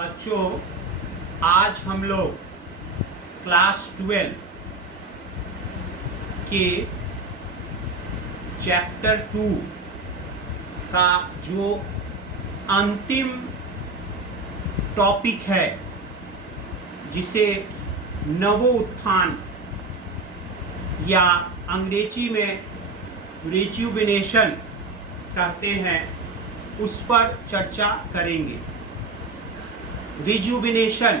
बच्चों, आज हम लोग क्लास 12 के चैप्टर 2 का जो अंतिम टॉपिक है, जिसे नवोत्थान या अंग्रेजी में रिजुविनेशन कहते हैं, उस पर चर्चा करेंगे। रिजुविनेशन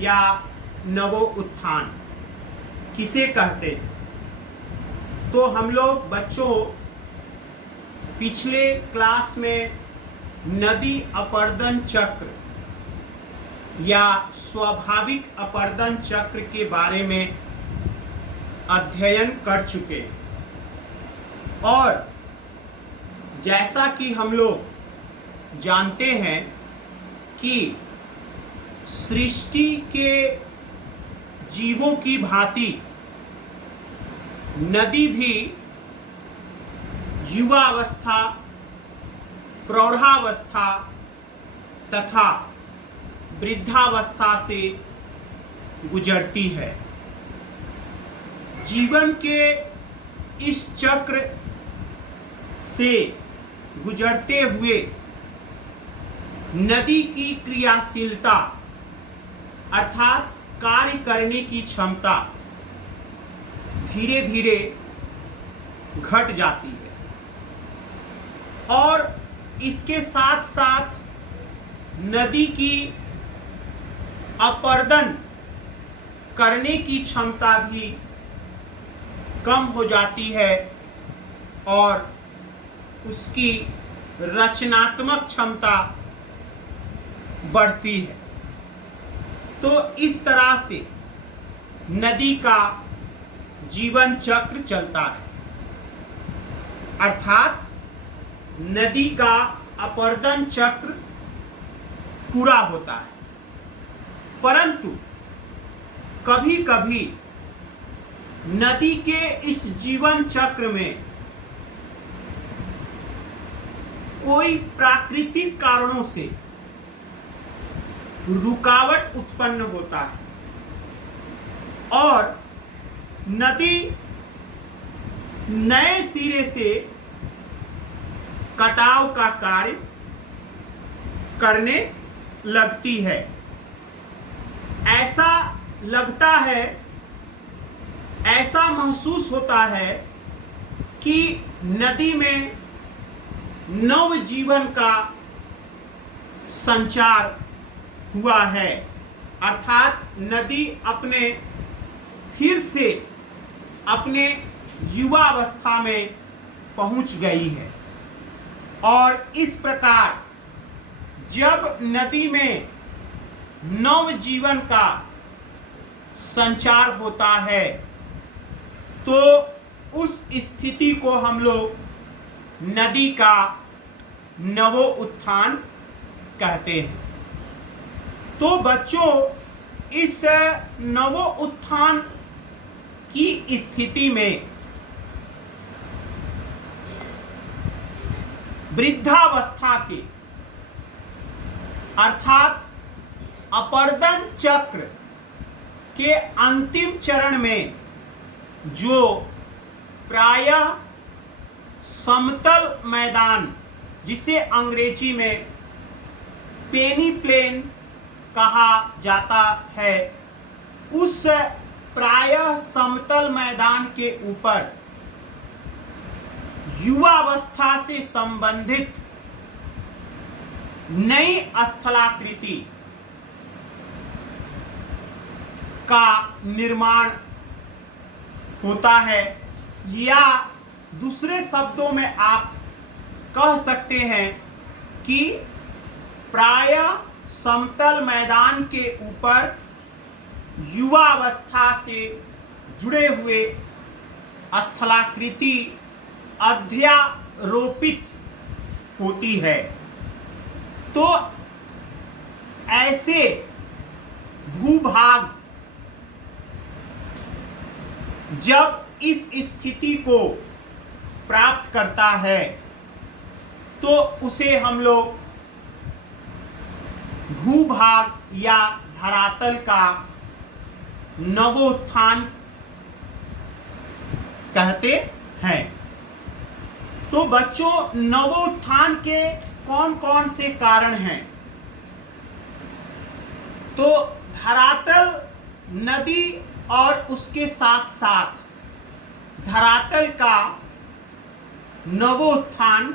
या नवोत्थान किसे कहते हैं? तो हम लोग बच्चों पिछले क्लास में नदी अपर्दन चक्र या स्वाभाविक अपर्दन चक्र के बारे में अध्ययन कर चुके, और जैसा कि हम लोग जानते हैं कि सृष्टि के जीवों की भांति नदी भी युवावस्था, प्रौढ़ावस्था तथा वृद्धावस्था से गुजरती है। जीवन के इस चक्र से गुजरते हुए नदी की क्रियाशीलता अर्थात कार्य करने की क्षमता धीरे धीरे घट जाती है, और इसके साथ साथ नदी की अपर्दन करने की क्षमता भी कम हो जाती है, और उसकी रचनात्मक क्षमता बढ़ती है। तो इस तरह से नदी का जीवन चक्र चलता है, अर्थात नदी का अपर्दन चक्र पूरा होता है। परंतु कभी कभी नदी के इस जीवन चक्र में कोई प्राकृतिक कारणों से रुकावट उत्पन्न होता है, और नदी नए सिरे से कटाव का कार्य करने लगती है। ऐसा लगता है, ऐसा महसूस होता है कि नदी में नव जीवन का संचार हुआ है, अर्थात नदी फिर से अपने युवावस्था में पहुंच गई है। और इस प्रकार जब नदी में नव जीवन का संचार होता है, तो उस स्थिति को हम लोग नदी का नवोत्थान कहते हैं। तो बच्चों, इस नवोत्थान की स्थिति में वृद्धावस्था के अर्थात अपर्दन चक्र के अंतिम चरण में जो प्रायः समतल मैदान, जिसे अंग्रेजी में पेनी प्लेन कहा जाता है, उस प्रायः समतल मैदान के ऊपर युवावस्था से संबंधित नई स्थलाकृति का निर्माण होता है, या दूसरे शब्दों में आप कह सकते हैं कि प्रायः समतल मैदान के ऊपर युवावस्था से जुड़े हुए स्थलाकृति अध्यारोपित होती है। तो ऐसे भूभाग जब इस स्थिति को प्राप्त करता है, तो उसे हम लोग भूभाग या धरातल का नवोत्थान कहते हैं। तो बच्चों, नवोत्थान के कौन कौन से कारण हैं? तो धरातल, नदी और उसके साथ साथ धरातल का नवोत्थान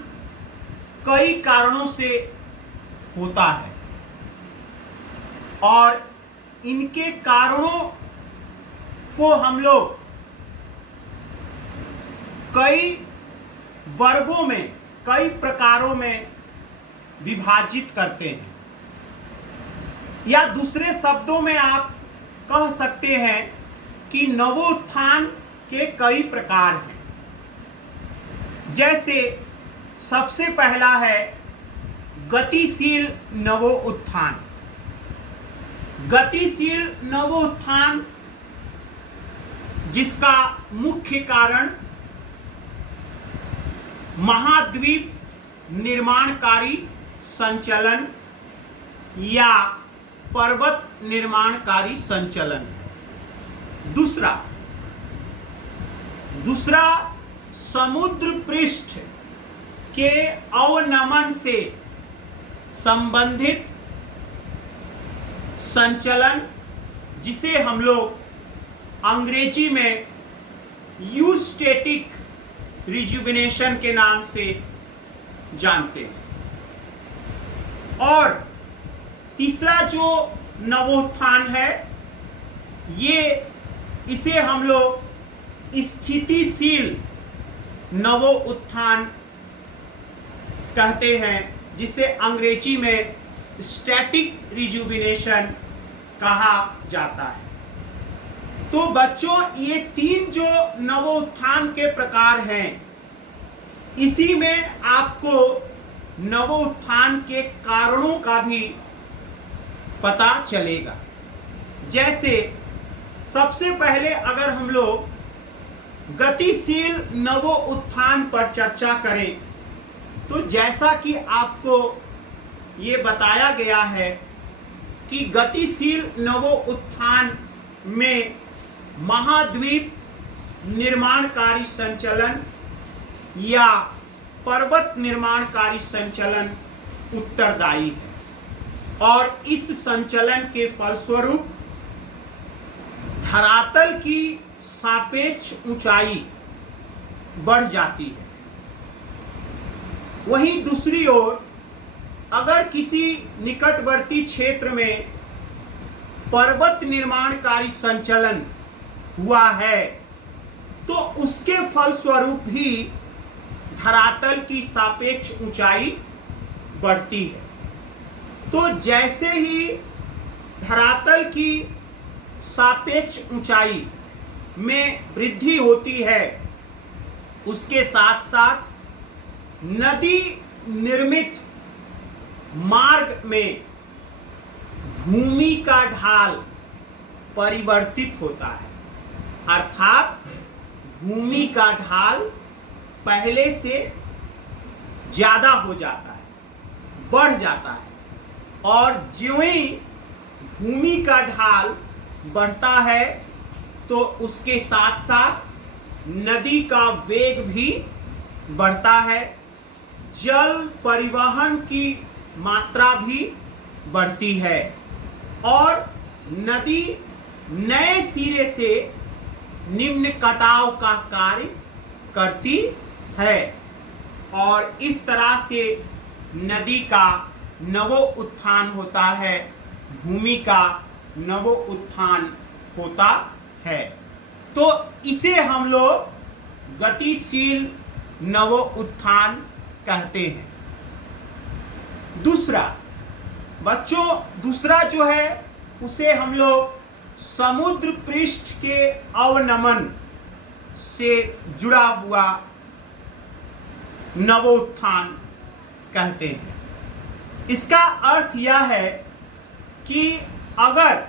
कई कारणों से होता है और इनके कारणों को हम लोग कई वर्गों में, कई प्रकारों में विभाजित करते हैं, या दूसरे शब्दों में आप कह सकते हैं कि नवोत्थान के कई प्रकार हैं। जैसे सबसे पहला है गतिशील नवोत्थान। गतिशील नवोत्थान जिसका मुख्य कारण महाद्वीप निर्माणकारी संचलन या पर्वत निर्माणकारी संचलन। दूसरा समुद्र पृष्ठ के अवनमन से संबंधित संचलन, जिसे हम लोग अंग्रेजी में यूस्टेटिक रिजुविनेशन के नाम से जानते हैं। और तीसरा जो नवोत्थान है, इसे हम लोग स्थितिशील नवोत्थान कहते हैं, जिसे अंग्रेजी में स्टैटिक रिजुविनेशन कहा जाता है। तो बच्चों, ये तीन जो नवोत्थान के प्रकार हैं, इसी में आपको नवोत्थान के कारणों का भी पता चलेगा। जैसे सबसे पहले अगर हम लोग गतिशील नवोत्थान पर चर्चा करें, तो जैसा कि आपको ये बताया गया है कि गतिशील नवोत्थान में महाद्वीप निर्माणकारी संचलन या पर्वत निर्माणकारी संचलन उत्तरदायी है, और इस संचलन के फलस्वरूप धरातल की सापेक्ष ऊंचाई बढ़ जाती है। वहीं दूसरी ओर अगर किसी निकटवर्ती क्षेत्र में पर्वत निर्माणकारी संचलन हुआ है, तो उसके फलस्वरूप भी धरातल की सापेक्ष ऊंचाई बढ़ती है। तो जैसे ही धरातल की सापेक्ष ऊंचाई में वृद्धि होती है, उसके साथ साथ नदी निर्मित मार्ग में भूमि का ढाल परिवर्तित होता है, अर्थात भूमि का ढाल पहले से ज्यादा हो जाता है, बढ़ जाता है, और ज्यों ही भूमि का ढाल बढ़ता है तो उसके साथ साथ नदी का वेग भी बढ़ता है, जल परिवहन की मात्रा भी बढ़ती है, और नदी नए सिरे से निम्न कटाव का कार्य करती है, और इस तरह से नदी का नवोत्थान होता है, भूमि का नवोत्थान होता है। तो इसे हम लोग गतिशील नवोत्थान कहते हैं। दूसरा जो है उसे हम लोग समुद्र पृष्ठ के अवनमन से जुड़ा हुआ नवोत्थान कहते हैं। इसका अर्थ यह है कि अगर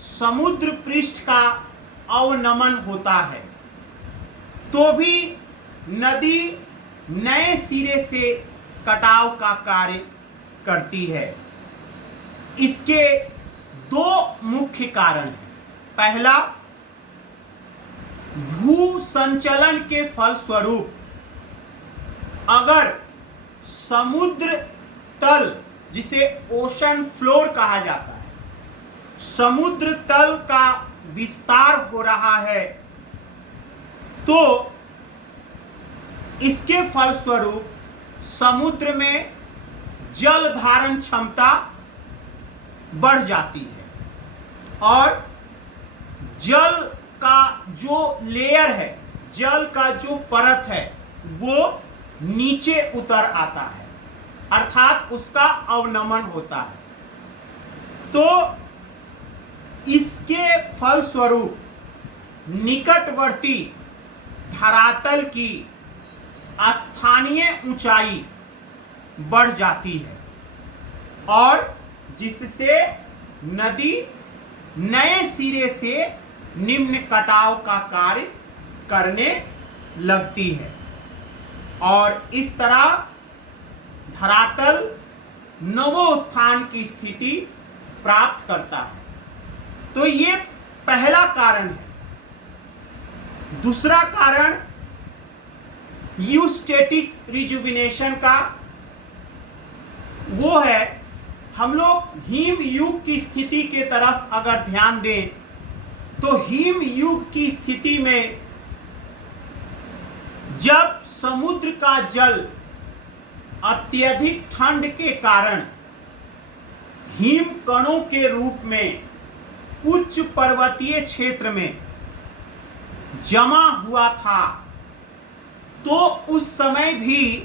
समुद्र पृष्ठ का अवनमन होता है तो भी नदी नए सिरे से कटाव का कार्य करती है, इसके दो मुख्य कारण हैं। पहला, भू संचलन के फलस्वरूप अगर समुद्र तल, जिसे ओशन फ्लोर कहा जाता है, समुद्र तल का विस्तार हो रहा है, तो इसके फलस्वरूप समुद्र में जल धारण क्षमता बढ़ जाती है और जल का जो लेयर है, जल का जो परत है, वो नीचे उतर आता है, अर्थात उसका अवनमन होता है। तो इसके फलस्वरूप निकटवर्ती धरातल की स्थानीय ऊंचाई बढ़ जाती है और जिससे नदी नए सिरे से निम्न कटाव का कार्य करने लगती है और इस तरह धरातल नवोत्थान की स्थिति प्राप्त करता है। तो ये पहला कारण है। दूसरा कारण यूस्टेटिक रिजुविनेशन का वो है, हम लोग हिम युग की स्थिति के तरफ अगर ध्यान दें तो हिम युग की स्थिति में जब समुद्र का जल अत्यधिक ठंड के कारण हिम कणों के रूप में उच्च पर्वतीय क्षेत्र में जमा हुआ था, तो उस समय भी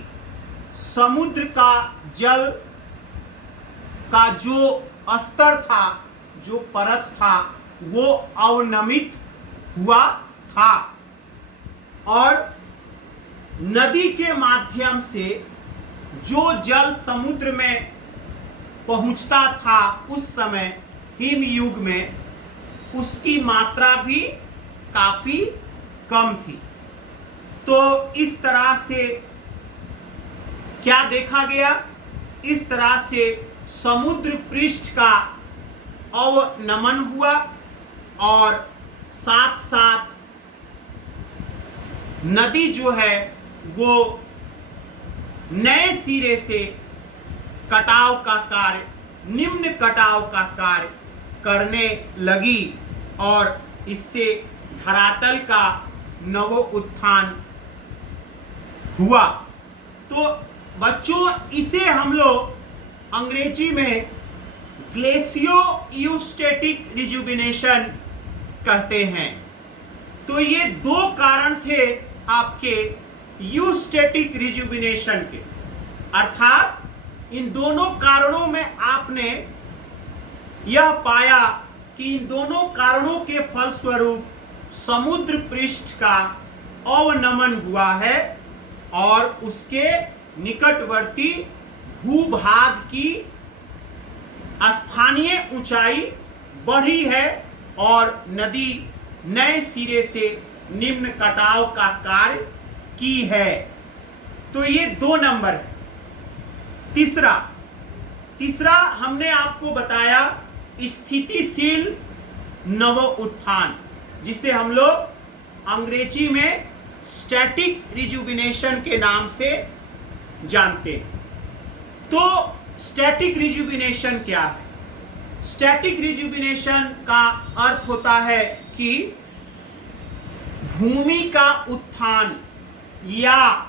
समुद्र का जल का जो स्तर था, जो परत था, वो अवनमित हुआ था और नदी के माध्यम से जो जल समुद्र में पहुंचता था उस समय हिम युग में, उसकी मात्रा भी काफी कम थी। तो इस तरह से क्या देखा गया? इस तरह से समुद्र पृष्ठ का अवनमन हुआ और साथ साथ नदी जो है वो नए सिरे से कटाव का कार्य, निम्न कटाव का कार्य करने लगी और इससे धरातल का नवोत्थान हुआ। तो बच्चों, इसे हम लोग अंग्रेजी में ग्लेशियो-यूस्टेटिक रिजुविनेशन कहते हैं। तो ये दो कारण थे आपके यूस्टेटिक रिजुविनेशन के, अर्थात इन दोनों कारणों में आपने यह पाया कि इन दोनों कारणों के फलस्वरूप समुद्र पृष्ठ का अवनमन हुआ है और उसके निकटवर्ती भूभाग की स्थानीय ऊंचाई बढ़ी है और नदी नए सिरे से निम्न कटाव का कार्य की है। तो ये 2 नंबर है। तीसरा हमने आपको बताया स्थितिशील नवोत्थान, जिसे हम लोग अंग्रेजी में स्टैटिक रिजुविनेशन के नाम से जानते हैं। तो स्टैटिक रिजुविनेशन क्या है? स्टैटिक रिजुविनेशन का अर्थ होता है कि भूमि का उत्थान या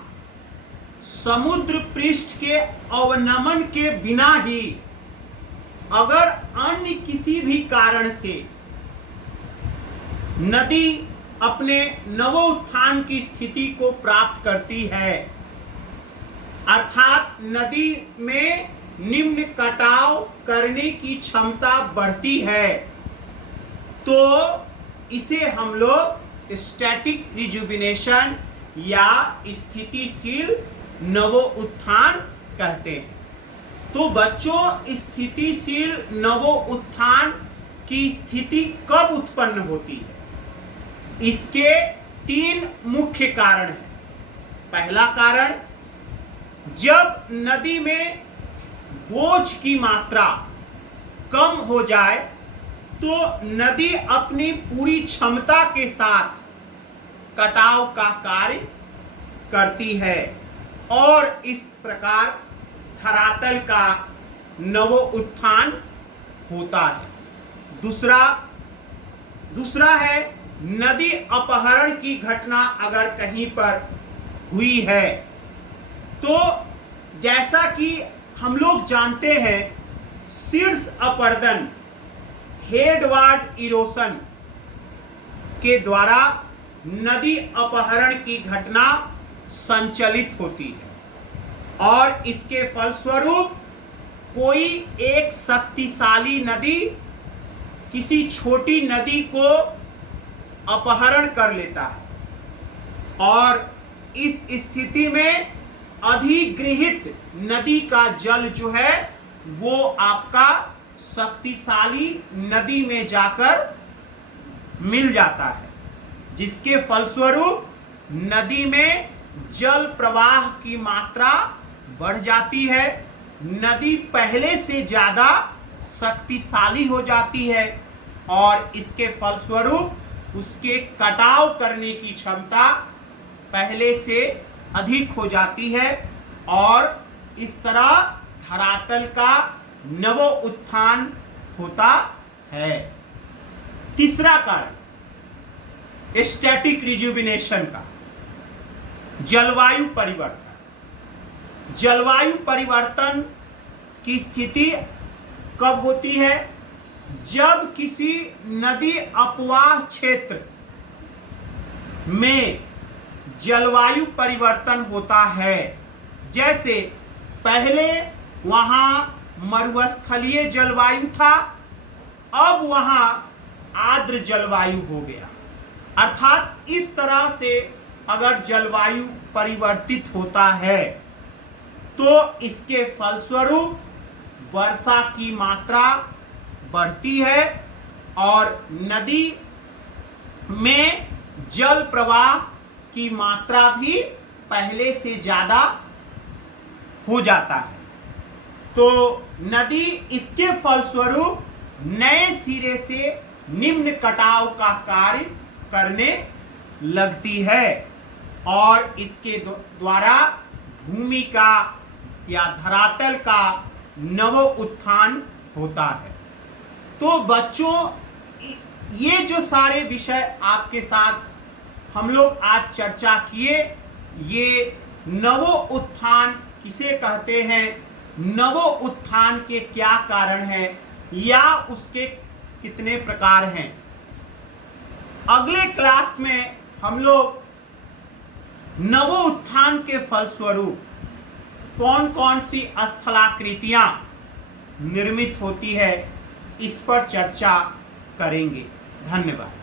समुद्र पृष्ठ के अवनमन के बिना ही अगर अन्य किसी भी कारण से नदी अपने नवोत्थान की स्थिति को प्राप्त करती है, अर्थात नदी में निम्न कटाव करने की क्षमता बढ़ती है, तो इसे हम लोग स्टैटिक रिजुविनेशन या स्थितिशील नवोत्थान कहते हैं। तो बच्चों, स्थितिशील नवोत्थान की स्थिति कब उत्पन्न होती है? इसके 3 मुख्य कारण हैं। पहला कारण, जब नदी में बोझ की मात्रा कम हो जाए तो नदी अपनी पूरी क्षमता के साथ कटाव का कार्य करती है और इस प्रकार धरातल का नवोत्थान होता है। दूसरा है नदी अपहरण की घटना अगर कहीं पर हुई है तो जैसा कि हम लोग जानते हैं शीर्ष अपरदन हेडवार्ड इरोशन के द्वारा नदी अपहरण की घटना संचालित होती है और इसके फलस्वरूप कोई एक शक्तिशाली नदी किसी छोटी नदी को अपहरण कर लेता है और इस स्थिति में अधिग्रहित नदी का जल जो है वो आपका शक्तिशाली नदी में जाकर मिल जाता है, जिसके फलस्वरूप नदी में जल प्रवाह की मात्रा बढ़ जाती है, नदी पहले से ज्यादा शक्तिशाली हो जाती है और इसके फलस्वरूप उसके कटाव करने की क्षमता पहले से अधिक हो जाती है और इस तरह धरातल का नवोत्थान होता है। तीसरा कारण स्टैटिक रिजुविनेशन का, जलवायु परिवर्तन। जलवायु परिवर्तन की स्थिति कब होती है? जब किसी नदी अपवाह क्षेत्र में जलवायु परिवर्तन होता है। जैसे पहले वहां मरुस्थलीय जलवायु था, अब वहां आर्द्र जलवायु हो गया। अर्थात इस तरह से अगर जलवायु परिवर्तित होता है तो इसके फलस्वरूप वर्षा की मात्रा बढ़ती है और नदी में जल प्रवाह की मात्रा भी पहले से ज्यादा हो जाता है। तो नदी इसके फलस्वरूप नए सिरे से निम्न कटाव का कार्य करने लगती है और इसके द्वारा भूमि का या धरातल का नवोत्थान होता है। तो बच्चों, ये जो सारे विषय आपके साथ हम लोग आज चर्चा किए, ये नवोत्थान किसे कहते हैं, नवोत्थान के क्या कारण हैं या उसके कितने प्रकार हैं। अगले क्लास में हम लोग नवोत्थान के फलस्वरूप कौन कौन सी स्थलाकृतियां निर्मित होती है इस पर चर्चा करेंगे। धन्यवाद।